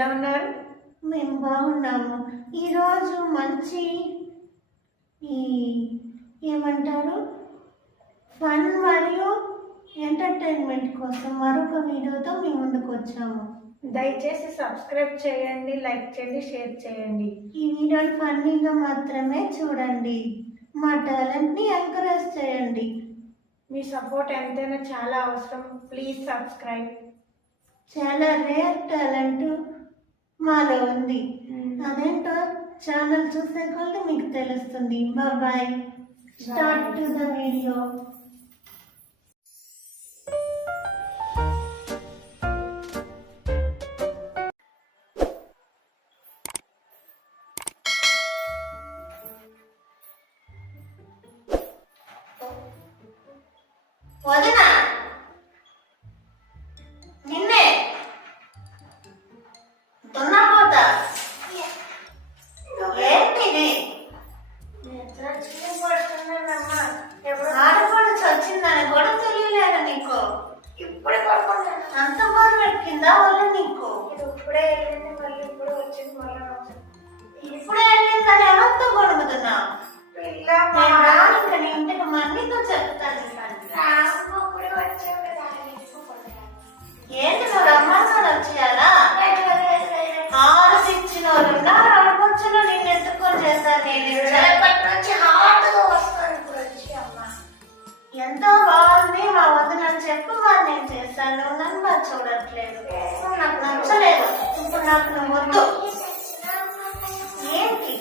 ఎలా ఉన్నారు? మేము బాగున్నాము. ఈరోజు మంచి ఈ ఏమంటారు ఫన్ మరియు ఎంటర్టైన్మెంట్ కోసం మరొక వీడియోతో మీ ముందుకు వచ్చాము. దయచేసి సబ్స్క్రైబ్ చేయండి, లైక్ చేయండి, షేర్ చేయండి. ఈ వీడియోని ఫన్నీగా మాత్రమే చూడండి. మా టాలెంట్ని ఎంకరేజ్ చేయండి. మీ సపోర్ట్ ఎంతైనా చాలా అవసరం. Please subscribe. చాలా రేర్ టాలెంట్ మాలో ఉంది. అదేంటో ఛానల్ చూసే కొద్ది మీకు తెలుస్తుంది. Bye. Start to the video. వదనా నిన్నే దున్నపోతా ఏంటిది? ఆడపడుచు వచ్చిందని కూడా తెలియలేదు నీకు. ఇప్పుడే పడుకుంటాను. అంత బోరు పెట్టిందా వాళ్ళు నీకు? ఇప్పుడే వెళ్ళింది, మళ్ళీ ఇప్పుడు వచ్చింది, మళ్ళీ ఇప్పుడే వెళ్ళిందని ఎవరితో గొడుగుతున్నావు? ఇంకా నీ ఇంటికి మన్నీతో చెప్తాను. ఏంటి నువ్వు రమ్మన్నాడు వచ్చేయాలా? ఆరు ఇచ్చిన వాళ్ళు ఉన్నారు. ఆడపడుచులో నేను ఎత్తుకొని చేస్తాను. ఎంతో బాగుంది మా వదినని చెప్పు, మరి నేను చేస్తాను. నువ్వు నన్ను బాగా చూడట్లేదు. నాకు నచ్చలేదు. ఇప్పుడు నాకు నువ్వు వద్దు. ఏంటి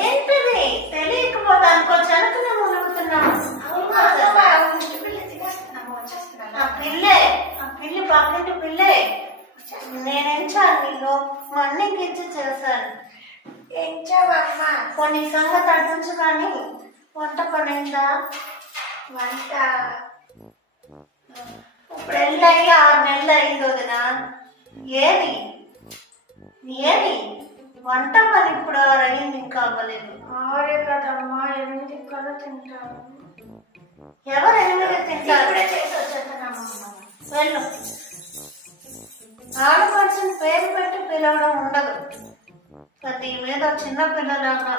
ఏంటిది తెలియకపోతే అనుకోవచ్చు. అనుకునే మునుగుతున్నాను. ఆ పిల్లి పక్కింటి పిల్లే. నేనేంచాను నిన్ను మన్నీకి ఇచ్చి చేశాను. కొన్ని సంగతి అడ్డుంచు కానీ వంట పడిందా? వంట పెళ్ళయి 6 నెలలు అయింది వదినా. ఏది వంట పని ఇప్పుడు అయింది, ఇంకా అవ్వలేదు. 6 కదమ్మా, 8 కల్లా తింటాను. ఎవరు 8 తింటారు? వెళ్ళు. ఆడపడుచుని పేరు పెట్టి పిలవడం ఉండదు. ప్రతి మీద చిన్న పిల్లలాగా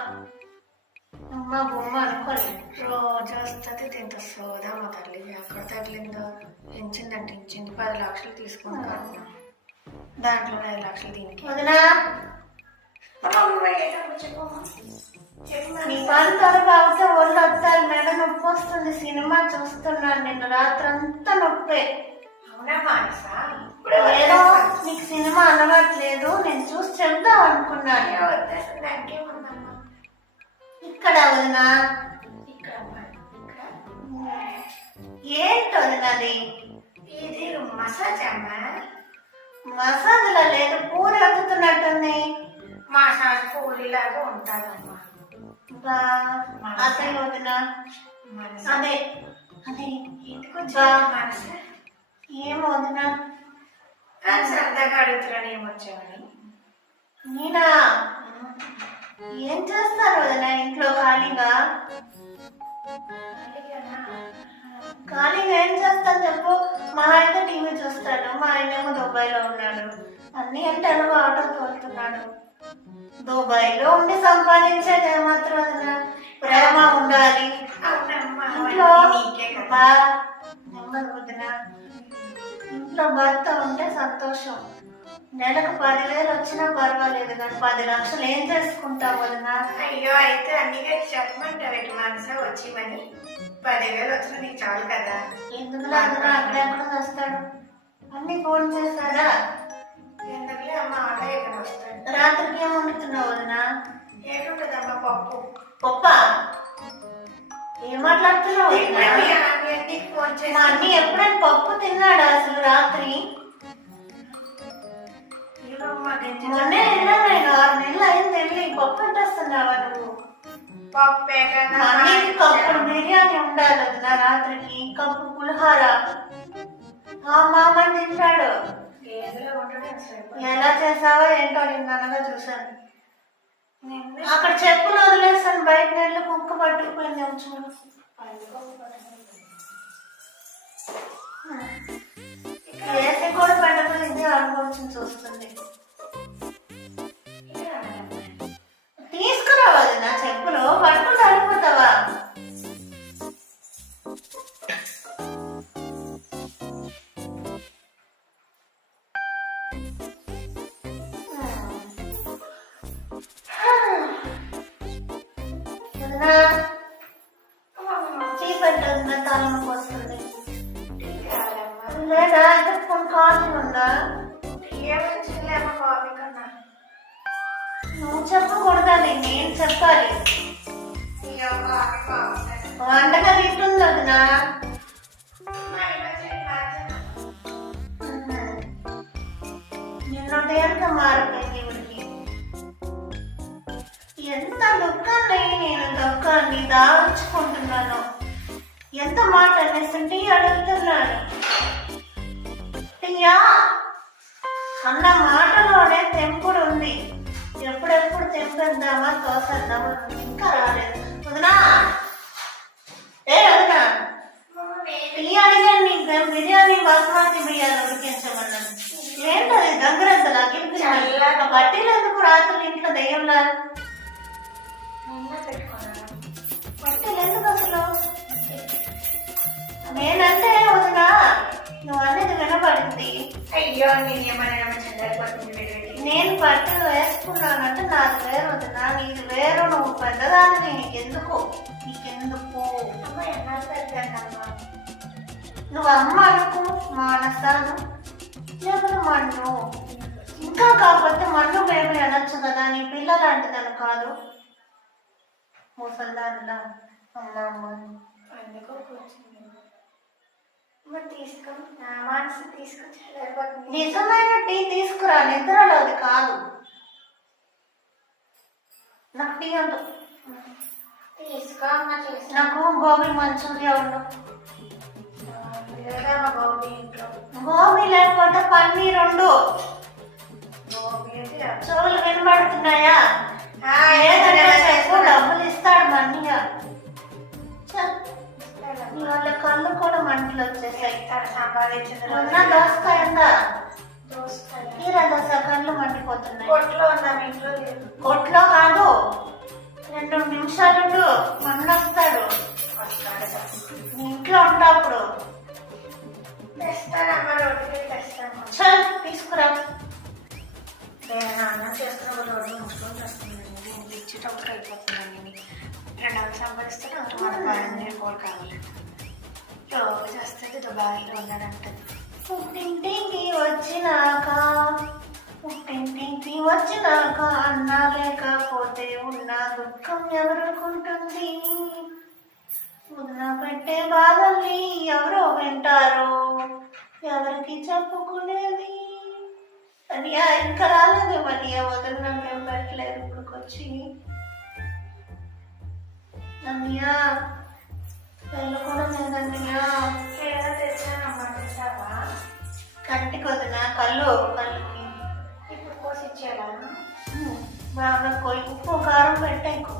అమ్మ బొమ్మ అనుకోని రోజు వస్తుంది తింత సోదా. మా తల్లి ఎక్కడ తగిలిందో. ఎంచిందంటే ఎంచింది. 10 లక్షలు తీసుకుంటాను. దాంట్లో 5 లక్షలు దీనికి. వదినా నీ పని త్వరగా అవుతే ఒళ్ళు వస్తాయి. మెడ నొప్పి వస్తుంది. సినిమా చూస్తున్నాను. నిన్న రాత్రంతా నొప్పే. ఏదో నీకు సినిమా అలవాట్లేదు. నేను చూసి చెప్దాం అనుకున్నాను. ఇక్కడ వదినా ఏంటి వదినది? ఇది మసాజ్ అమ్మా. మసాజ్లా లేదు, పూరి వదుతున్నట్టుంది. మసాజ్ పూరిలాగా ఉంటుందమ్మా. అదే వదిన, అదే అదే మనసు ఏమో వదిన. సరదాగా అడుగుతున్నాను ఏమొచ్చామని. నేనా ఏం చేస్తారు వదిన ఇంట్లో ఖాళీగా? ఖాళీగా ఏం చేస్తాను చెప్పు. మా ఆయన టీవీ చూస్తాడు. మా ఆయనేమో దుబాయ్లో ఉన్నాడు. అన్ని అంటే ఆటో తోలుతున్నాడు. దుబాయ్లో ఉండి సంపాదించేది ఏమాత్రం వదిన? ప్రేమ ఉండాలి ఇంట్లో. నెమ్మది వదిన. ఇంట్లో భర్త ఉంటే సంతోషం. నెలకు 10,000 వచ్చినా పర్వాలేదు, కానీ 10 లక్షలు ఏం చేసుకుంటావు వదిన? అయ్యో, అయితే అన్నిగా చెప్పమంటావు ఎటు మనసే వచ్చిమని. 10,000 వచ్చినా నీకు చాలు కదా. ఎందుకులే వదిన, అక్కడెక్కడ వస్తాడు? అన్ని ఫోన్ చేస్తారా? ఎందుకులే అమ్మ, ఆటో ఇక్కడ వస్తాడు. రాత్రికి ఏం వండుతున్నావు వదిన? ఏముంటదమ్మా, పప్పు. పప్పా? ఏం మాట్లాడుతున్నావు? ఫోన్ చేసి మా అన్ని ఎప్పుడైనా పప్పు తిన్నాడా అసలు రాత్రి? మొన్నే వెళ్ళాను నేను. 6 నెలలు అయింది వెళ్ళి. పప్పు అంటే వస్తున్నావా నువ్వు? పప్పే కదా. అన్నిటి కప్పుడు బిర్యానీ ఉండాలి వదిన. రాత్రికి కప్పు పులిహోర. మామని తింటాడు. ఎలా చేసావో ఏంటో నిన్న అనగా చూసాను. అక్కడ చెప్పులు వదిలేసాను. బయట నెలలు కుక్క పట్టుకుపోయింది చూడు. ఇక్కడ ఏసీ కూడా పెట్టకపోతే ఇదే అనుకోవచ్చు చూస్తుంది. తీసుకురావాలి నా చెప్పులు పట్టుకుంటూ అడిగిపోతావా? చీపెట్టదు నా తలనొప్పి వస్తుంది. లేదా అయితే ఫోన్ కాఫీ ఉందా? కాఫీ కన్నా నువ్వు చెప్పకూడదని నేను చెప్పాలి. వంటగా తింటుంది వదినా. నిన్న దేనిక మారిపోయింది ఇవిడికి. ఎంత దుఃఖాన్ని నేను దుఃఖాన్ని దాచుకుంటున్నాను. ఎంత మాట అనేసి అడుగుతున్నాను. టీయా అన్న మాటలోనే తెంపుడు ఉంది. ఎప్పుడెప్పుడు తెంపేద్దామా తోసేద్దామా ఇంకా రాలేదు. వదినా ఏ వదినా టీ అడిగాను. నీకు బిర్యానీ బాస్మతి బిర్యానీ ఉడికించమన్నాను. ఏంటది దగ్గరంతలా కింద బట్టీలు ఎందుకు రాత్రులు ఇంట్లో దెయ్యంలా? బట్టీలు ఎందుకు అసలు? నేనంటే వదినా నువ్వు అనేది వినపడింది. అయ్యో నేనేమన్నా చెందకపోతుంది. నేను బట్టలు వేసుకున్నానంటే నాకు వేరు వదినా, నీది వేరు. నువ్వు పెద్దదాన్ని నీకెందుకు? నువ్వు అమ్మ అనుకు మానస్తాను, లేకపోతే మన్ను. ఇంకా కాకపోతే మన్ను బేబీ అనొచ్చు కదా. నీ పిల్లలాంటిదని కాదు, ముసల్దానిలా అమ్మ అమ్మ. ఎందుకో కూర్చుంది తీసుకొని నా మనసు తీసుకొచ్చి నిజమైన టీ తీసుకురా, నిద్రలో అది కాదు. నాకు టీ అంటూ తీసుకో అమ్మ చేసి. నాకు గోబీ మంచూరియా ఉండు. లేదమ్మా గోబీ ఇంట్లో. గోబీ లేకపోతే పన్నీర్ ఉండు. గోబీ చెవులు వినబడుతున్నాయా? ఏదైనా చెప్పు, డబ్బులు ఇస్తాడు మన్నీగా. నీ వాళ్ళ కళ్ళు కూడా మంటలు వచ్చేసాయి. సంపాదించిన ఉన్న దోసకాయ ఉందా? దోసకాయ తీరా దోస కళ్ళు మండిపోతున్నాయి. కొట్లో ఉందాం ఇంట్లో లేదు. కొట్లో కాదు, 2 నిమిషాలు మన్నొస్తాడు. నీ ఇంట్లో ఉంటాప్పుడు తెస్తానమ్మా, రోడ్డుకి తెస్తాను. చల్ తీసుకురా. నేను అన్నం చేసుకున్న రోడ్డు ముసుకొని వస్తుందండి. దీనికి ఇచ్చేటప్పుడు అయిపోతుందండి. 2 నెలలు సంపాదిస్తే నాకు మన 12,000 కావాలి. రోజు వస్తుంది దుబాయ్లో ఉన్నాడంటది. పుట్టింటికి వచ్చినాక అన్నా లేకపోతే ఉన్న దుఃఖం ఎవరుకుంటుంది? ఉన్న పెట్టే బాధల్ని ఎవరో వింటారు, ఎవరికి చెప్పుకునేది? అనియా ఇంకా రాలేదు. మనియా వదిలి నాకేం పెట్టలేదు ఇప్పుడుకొచ్చి. అన్నయ్యా పెళ్ళి కూడా లేదన్నయ్యా. ఏదో తెచ్చానమ్మా, తెచ్చావా? కంటికి వదిన కళ్ళుకి ఇప్పుడు కోసి ఇచ్చేయాలా? బాగా ఉప్పు కారం పెట్టాకు.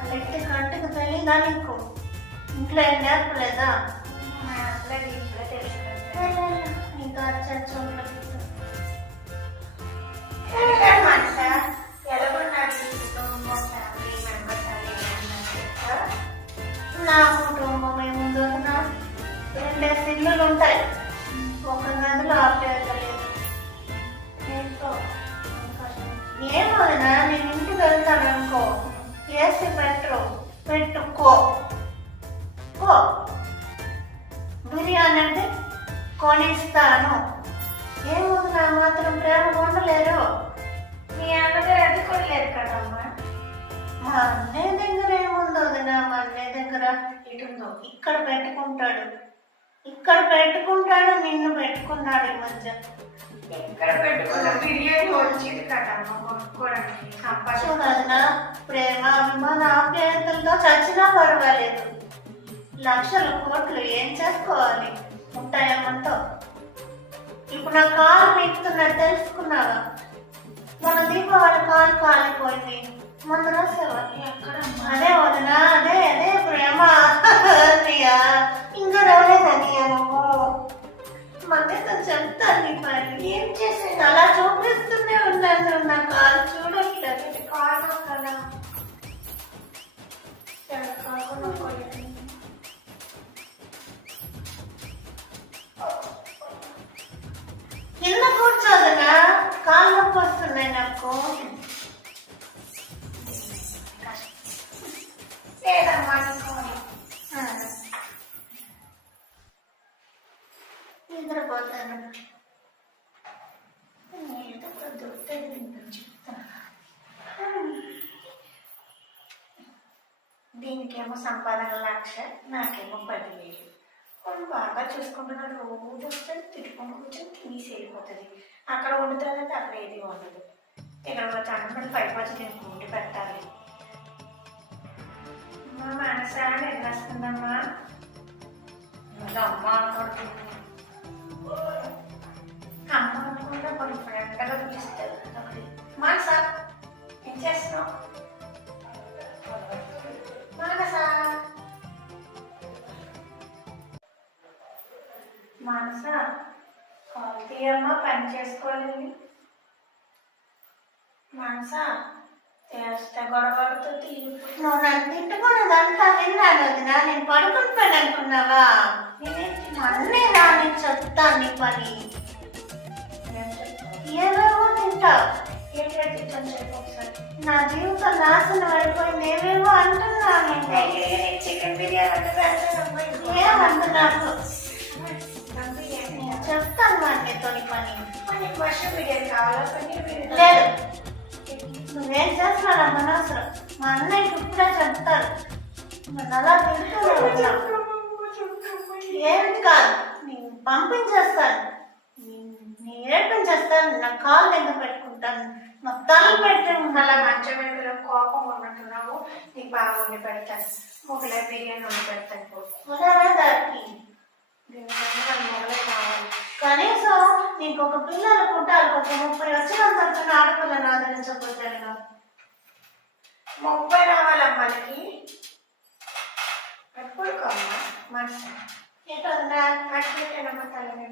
అలాంటి కంటికి తెలీదా నీకు? ఇంట్లో ఏం నేర్పలేదా? అసలు ఇంట్లో తెలుసు. ఇంకా చర్చ నా కుటుంబం ఏముందో 2 ఇల్లులు ఉంటాయి. ఒక గదిలో ఆపేయలేదు. ఏమోనా నేను ఇంటికి వెళ్తాను అనుకో, ఏసీ పెట్టుకో. బిర్యానీ అంటే కొనిస్తాను. ఏమవుతుంది? నా మాత్రం ప్రేమ ఉండలేరు. మీ అన్నగారు అది కొనలేదు కదమ్మా. మా అన్నయ్య దగ్గర ఏముందో వదినా? మా అన్నయ్య దగ్గర ఇటుందో ఇక్కడ పెట్టుకుంటాడు. నిన్ను పెట్టుకున్నాడు ఈ మధ్య. ఎక్కడ పెట్టుకున్నా బిర్యానీ వచ్చింది కదమ్మా కొనుక్కోవడానికి. చూడన్నా, ప్రేమ అభిమాన ఆప్యాయతలతో చచ్చినా పర్వాలేదు. లక్షలు కోట్లు ఏం చేసుకోవాలి? ఉంటాయేమంతో. ఇప్పుడు నా కాలు పీకుతున్నట్టు తెలుసుకున్నావా? మన దీపావళి కాలు కాలిపోయింది. ముందు రాసేవా? అదే వదినా, అదే ప్రేమ. ఇంకా రాలేదన్నయ్య నువ్వు మధ్య మరి ఏం చేసాను? అలా చూపిస్తూనే ఉన్నాను, నా కాలు చూడట్లేదు. కాదు కదా కాకుండా కింద కూర్చోదనా, కాళ్ళు నొప్పి వస్తున్నాయి నాకు. లేదమ్మా నిద్రపోతాను. ఏదో దొరుకుతుంది చెప్తాను. దీనికేమో సంపాదన 1,00,000, నాకేమో 10,000. వాళ్ళు బాగా చూసుకుంటున్నారు. రోజు వస్తుంది, తిట్టుకొని కూర్చొని తినేసి వెళ్ళిపోతుంది. అక్కడ వండుతుంది, అక్కడ ఏది ఉండదు. ఇక్కడ వచ్చి అన్నం పైపచ్చి నేను వండి పెట్టాలి. మా మనసా నిద్రస్తుందమ్మా. ఇంకా అమ్మ అనుకుంటుంది. అమ్మ అనుకుంటే కొన్ని ఫ్రెండ్గా పిలుస్తుంది. మనసా ఏం చేస్తున్నావు? మనసా మనసా కాల్ తీయమ్మా, పని చేసుకోవాలి. మనసా చేస్తే గొడవడుతుంది. నువ్వు నన్ను తిట్టుకున్నదంతా విన్నాను వదినా. నేను పడుకుంటాను అనుకున్నావా? అన్నీ రా, నేను చెప్తాను నీ పని. ఏవేవో తింటావు. నా జీవితం నాశనం అయిపోయింది. ఏవేవో అంటున్నాను. చికెన్ బిర్యానీ ఏమంటు నాకు చెప్తాను మరి నీతో నీ పని. మష్రూమ్ బిర్యానీ కావాలా? లేదు, నువ్వేం చేస్తున్నాడు అనవసరం. మా అన్నయ్యకి ఇప్పుడే చెప్తారు. నన్ను అలా తింటున్నావు. ఏం కాదు, నేను పంపించేస్తాను. నీ ఏడ్పించేస్తాను. నా కాలు దగ్గర పెట్టుకుంటాను, నా తల పెట్టి అలా మంచం మీద కోపం ఉన్నట్టున్నావు. నీకు బాగా వండి పెడతాను. మొగలై బిర్యానీ వండి పెడతాను. దానికి మొగలై కావాలి. కనీసం నీకు ఒక పిల్లలు పుట్టాలి. ఒక 30 వచ్చినంత ఆడపిల్లని ఆదరించకపోతే 30 రావాలమ్మా. మనకి ఎప్పుడు కావాలా? మనసు ఏంటన్నా అట్లేనమ్మా తల్లి.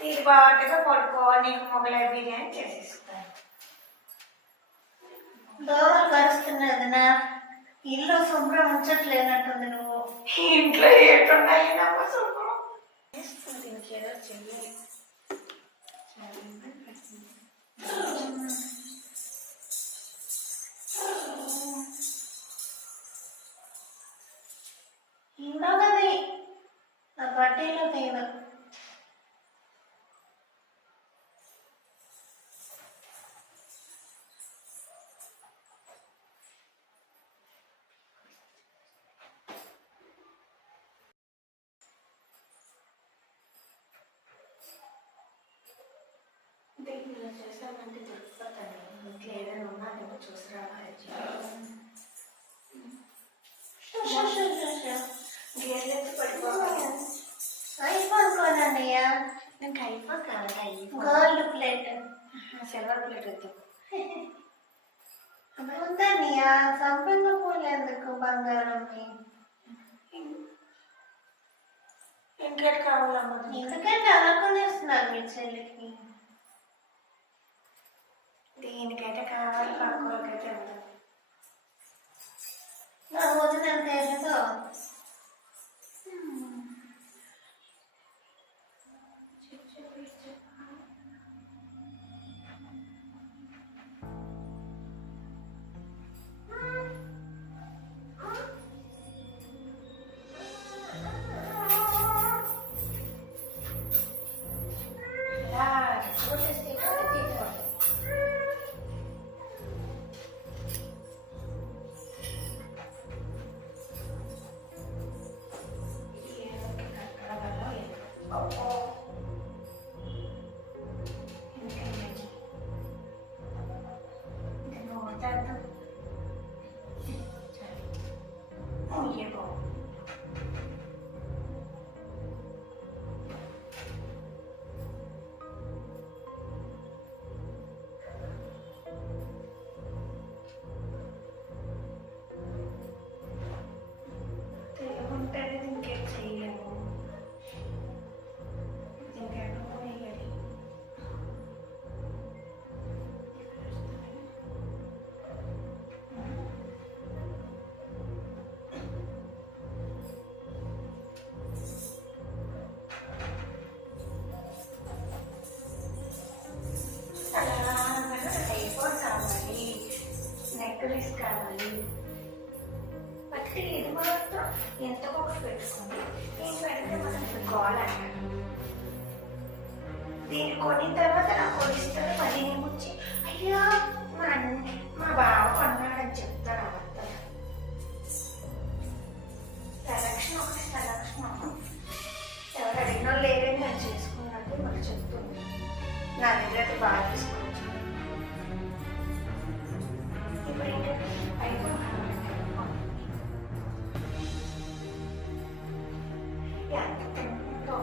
తీరు బాగుంటుందో పడుకో, నీకు మొగలై బిర్యానీ చేసేస్తాను. దోమలు కరుస్తున్నాయి నా ఇల్లు శుభ్రం ఉంచట్లేనట్టుంది. నువ్వు ఇంట్లో ఏటున్నాయినమ్మా శుభ్రం చేస్తుంది. ఇంకేదో చెయ్యాలి. ఇంకొకది నా బట్టీలో తీయదు. దీన్ని చేసామంటే దొరికిపోతాను. ఇంట్లో ఏదైనా ఉన్నా నేను చూసి రావాలి. గేర్లెత్తి పడిపోవాలి. ఐఫోన్ కొనన్నయ్యా. నాకు ఐఫోన్ కావాలి. IPhone gold plate, silver plate వద్దు. ఉందన్నయ్యా. సంపన్న పూలు ఎందుకు? బంగారం ఇంకేటి కావాలమ్మా? ఎందుకంటే అలా కొనేస్తున్నారు మీ చెల్లికి. దీనికైతే కావాలి, పక్కలకైతే వెళ్తాం. నా వదిన ఎంత ఏదో నెక్లెస్ కావాలి. బట్ ఇది మాత్రం ఎంత బాక్స్ పెట్టుకుంది. నేను పెడితే మాత్రం గోల్ అంటాను. దీన్ని కొనిన తర్వాత నాకు కొనిస్తారు. మళ్ళీ నేను వచ్చి అయ్యా మా బావ కొన్నాడని చెప్తాను. అబద్ధం. సెలక్షన్ ఒకటి సెలక్షన్ ఎవరు అడిగిన వాళ్ళు లేదని నేను చేసుకున్నట్టు మరి చెప్తుంది. నా దగ్గర అయితే బాగా తీసుకోవచ్చు. ఇప్పుడు ఇంకా అయిపోయింది. ఎంత తింటుందో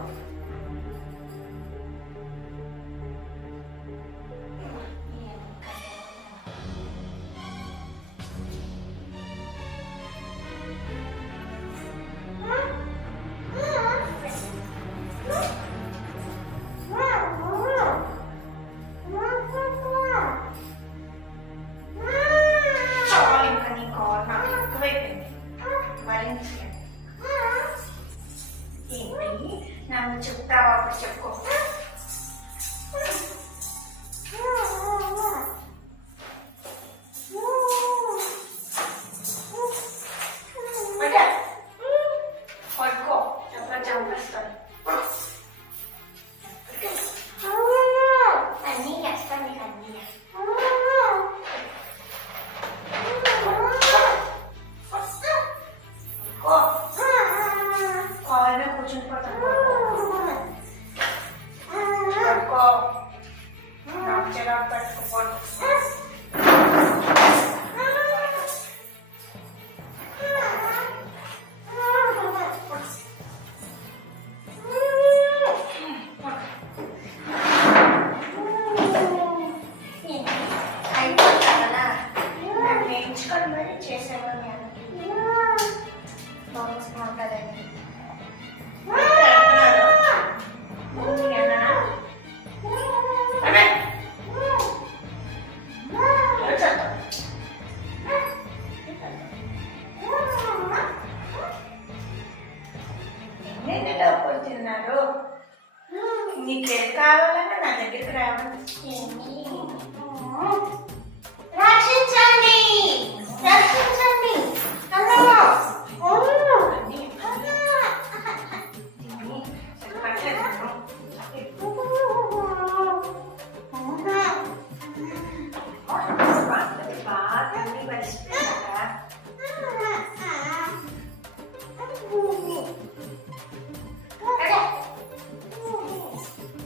నన్ను చెప్తావా? అప్పుడు చెప్పుకో. పడుకో, ఎప్పుడు చంపేస్తాను. అన్నీ చేస్తాను నీకు అన్నీ. కాళ్ళ కూర్చుని పోతాను. నాకు చిరాకు పెట్టుకోపోదు. అయిపోతా కదా నాకు వేయించుకొని మరి చేసేవాడిని. బాగుంటుందని ఎన్ని డబ్బులు తిన్నారు. నీకేది కావాలన్నా నా దగ్గరికి రావాలి. రక్షించండి, రక్షించండి.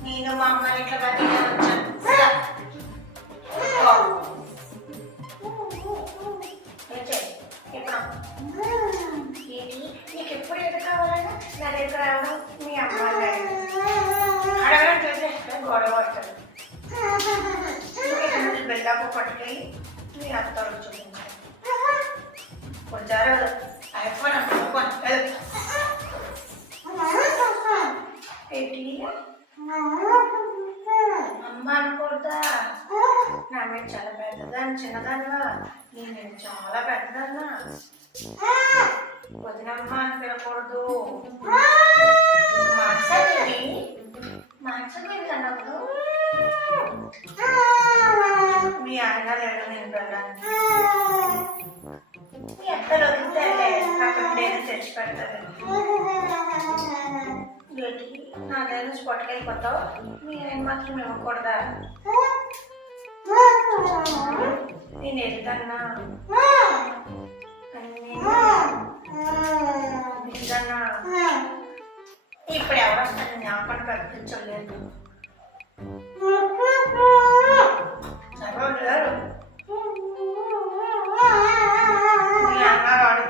నేను మా అమ్మని ఇట్లా బతికే వచ్చాను. నీకు ఎప్పుడు ఎదురు కావాలన్నా నా దగ్గర రావడం మీ అమ్మ అడగడం చూసే గొడవ పడతాడు. బెల్లాపు పట్టుకెళ్ళి మీ అత్త చూపించారు. కొంచెం ఐఫోన్ అమ్మ అనుకోద్దా. నా మీద చాలా పెద్దదాన్ని చిన్నదానివా. నేను చాలా పెద్దదన్నా. వదినమ్మ అని పిలకూడదు. మార్చలేదు అన్నప్పుడు మీ ఆయన లేడు నేను వెళ్ళడానికి. మీ అత్తలు వదిలితే అక్కడ నేను తెచ్చి పెడతాను. నా దగ్గర నుంచి పట్టుకెళ్ళిపోతావు. మీ ఆయన మాత్రం ఇవ్వకూడదా? నేను వెళ్తానా ఇప్పుడు ఎవరు వస్తారు? జ్ఞాపకం కనిపించలేదు. చదవలేరు మీ అన్నవాడు.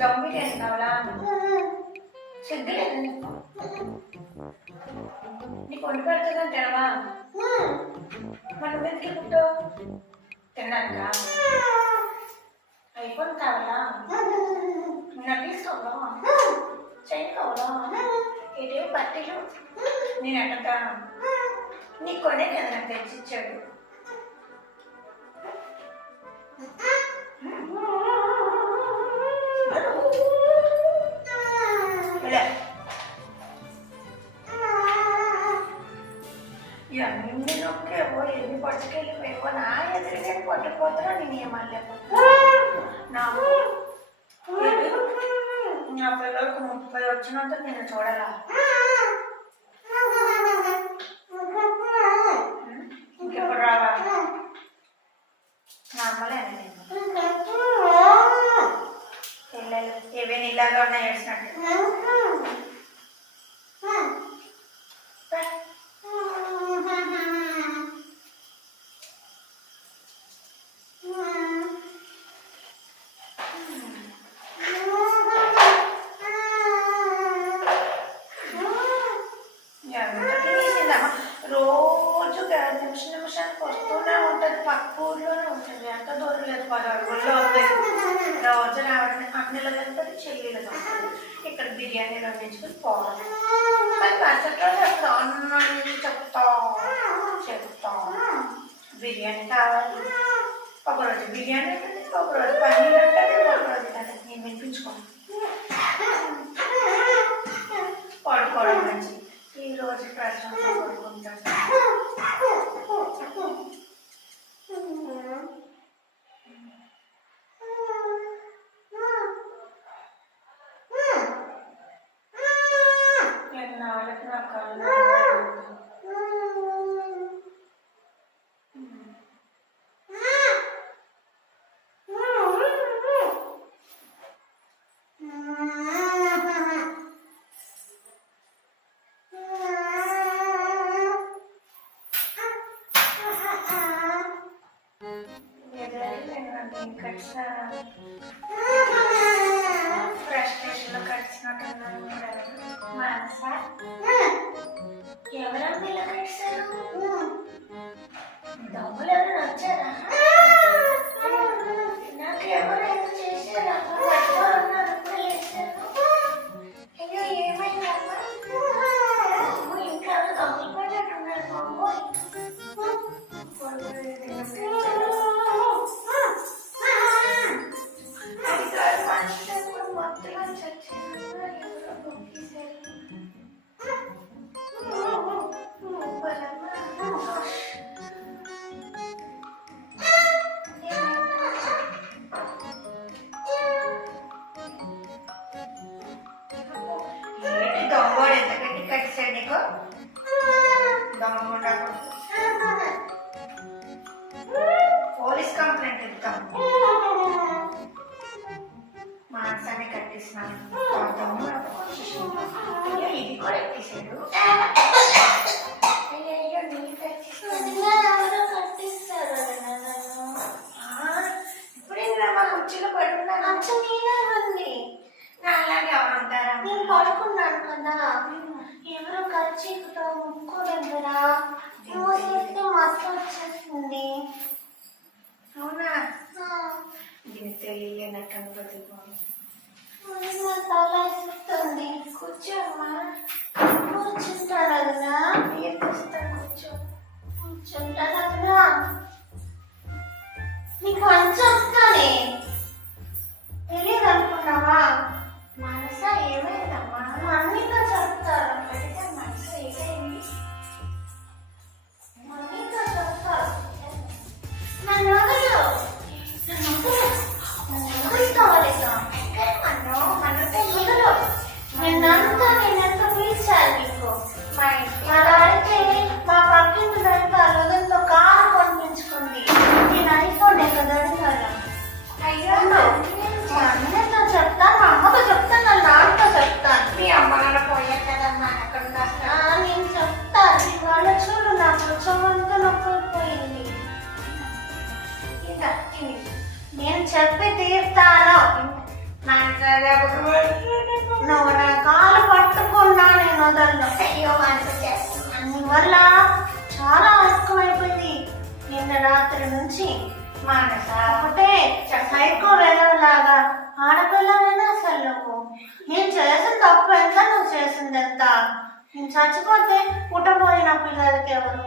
దమ్మికి ఏం కావాలా? సిగ్గులేదు నీకు వండి పెడుతుందని తినవా? మనం ఎందుకు పుట్టు తిన్నాక ఐఫోన్ కావాలా? నక్లీస్ కావాలా? చైన్ కావాలా? ఇదే పట్టీలు నేను ఎట్టతాను. నీ కొనే కదా నాకు తెచ్చిచ్చాడు. ఎన్ని నొక్కేవో ఎన్ని పట్టుకెళ్ళిపోయేవో నా ఎదురుగా పట్టుకుపోతున్నా నేను ఏమలేము నా పిల్లలకు 30 వచ్చినంత నేను చూడాలా ఇంకెప్పుడు రావా నార్మలేనా నేను పిల్లలు ఏవేని ఇలాగా ఉన్నాయి వేసినట్టు రోజు నిమిషానికి వస్తూనే ఉంటుంది పక్క ఊర్లోనే ఉంటుంది ఎంత దూరం లేదు 10 అడుగుల్లో ఉంది రోజు రావడం అన్నలు కలుపుతుంది చెల్లెలు కలుపుతుంది ఇక్కడ బిర్యానీలో తెచ్చుకుని పోవాలి మరి మరుసటి రోజు అప్పుడు అన్నీ చెప్తాం బిర్యానీ కావాలి ఒకరోజు బిర్యానీ ఉంటుంది ఒకరోజు పన్నీర్ ఉంటుంది ఒకరోజు నేను వినిపించుకోను పడుకోవడం మంచి ఈ రోజు ప్రశ్న పడుకుంటాను ఎన్నాళ్ళకి నా కళ్ళు ఫ్రస్ట్రేషన్లో కడిచినట్టున్నాను మనసా ఎవరన్నా ఇలా కడిచారు దమ్ములు ఎవరైనా వచ్చారా నాకు ఎవరైనా చేశారా అయ్యో ఏమైందమ్మా ఇంకా దమ్ములు పడ్డట్టున్నారు బాబోయ్ దొంగోడు ఎంత గట్టి కట్టాడు నీకు దొంగ పోలీస్ కంప్లైంట్ ఇద్దాం మాంసాన్ని కట్టిస్తున్నాను అయ్యో ఇది కూడా ఎక్కేసాడు అయ్యో నీళ్ళు కట్టిస్తారు ఇప్పుడే మా కుర్చీలో పడుకున్నాను మంచి నీళ్ళ ఉంది నా అలాగే ఎవరు ఉంటారా నేను పడుకున్నాను కదా ఎవరో ఖర్చీకుతో ముక్కు దగ్గర మూసేస్తే మత్తు వచ్చేస్తుంది అవునా దీన్ని తెలియనట్టు అనుకుంటున్నాను తలస్తుంది కూర్చోమ్మా కూర్చుంటాడు అదనా నీరు తెస్తాను కూర్చుంటాడు అదనా నీకు మంచి వస్తానే తెలియదు అనుకున్నావా మనసా ఏమైందమ్మా మమ్మీతో చెప్తారు పెడితే మనసు ఏమైంది మమ్మీతో చెప్తారు నన్ను వదలు నిన్నంతా నేనెంత పిలిచాను నీకు అలా అయితే మా పక్కింటి నడిపి ఆ రోజులతో కారు కొనిపించుకుంది నేను ఐఫోన్ ఎక్కడ అడిగాను అయ్యో మా అన్నతో చెప్తాను మా అమ్మతో చెప్తాను నా నాన్నతో చెప్తాను మీ అమ్మ నాన్న పోయారు కదమ్మా అక్కడ నేను చెప్తాను ఇవాళ చూడు నాకు వచ్చమంతా నొప్పిపోయింది నేను చెప్పి తీరుతాను నువ్వు నా కాలు పట్టుకున్నా నేను వదలను అయ్యో నీ వల్ల చాలా ఎక్కువైపోయింది నిన్న రాత్రి నుంచి మానస ఒకటే సైకో వేదవలాగా ఆడపిల్లవేనా అసలు నువ్వు నేను చేసిన తప్పు ఎంత నువ్వు చేసింది ఎంత నేను చచ్చిపోతే పుట్టబోయిన పిల్లలకి ఎవరు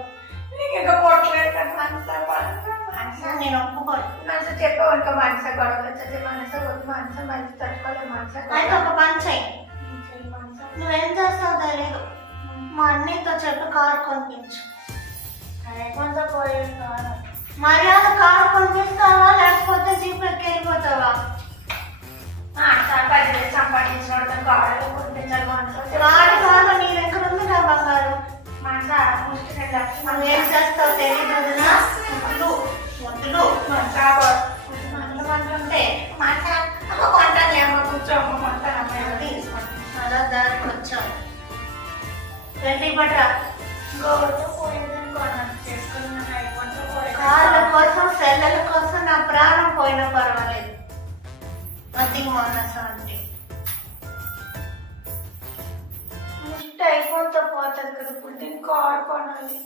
నేను ఒప్పుకోను మనసు చెప్పేవాళ్ళ మనస గొడవ వచ్చేది మనస వద్దు మనస మంచి తట్టుకోలేదు మనస అయితే ఒక పని చెయ్యి నువ్వేం చేస్తావు తెలియదు మా అన్నయ్యతో చెప్పి కారు కొనిపించు ఐఫోన్తో పోయేది కాదు. మర్యాద కారు కొనిపిస్తావా లేకపోతే జీపెక్కి వెళ్ళిపోతావా? సంపాదించిన కాడలు కొనిపించాలి వాడి కాదు నీ దగ్గర ఉంది నా బంగారు. నువ్వేం చేస్తావు తెలియదు వదినా. ముద్దులు ముద్దులు అంటుంటే అలా దానికి వచ్చావు. వెళ్ళి పట్రా. కార్ల కోసం సెల్లల కోసం నా ప్రాణం పోయినా పర్వాలేదు. అది మనసు అంటే ఐఫోన్తో పోతుంది కదా, ఇప్పుడు దీనికి కార్ కొనాలి.